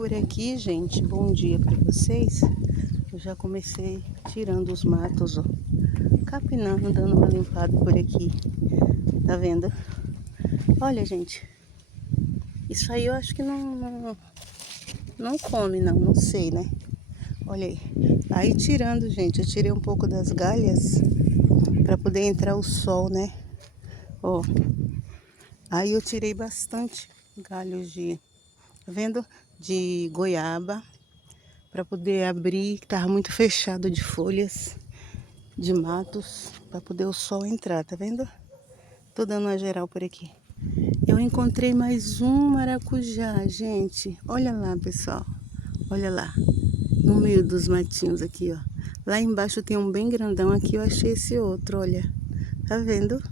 por aqui, gente. Bom dia para vocês. Eu já comecei tirando os matos, ó. Capinando, dando uma limpada por aqui. Tá vendo? Olha, gente. Isso aí eu acho que não come, não sei, né? Olha aí. Aí tirando, gente. Eu tirei um pouco das galhas para poder entrar o sol, né? Ó. Aí eu tirei bastante galhos tá vendo? De goiaba. Para poder abrir, que tava muito fechado de folhas, de matos, para poder o sol entrar, tá vendo? Tô dando uma geral por aqui. Eu encontrei mais um maracujá, gente. Olha lá, pessoal. Olha lá. No meio dos matinhos aqui, ó. Lá embaixo tem um bem grandão, aqui eu achei esse outro, olha. Tá vendo?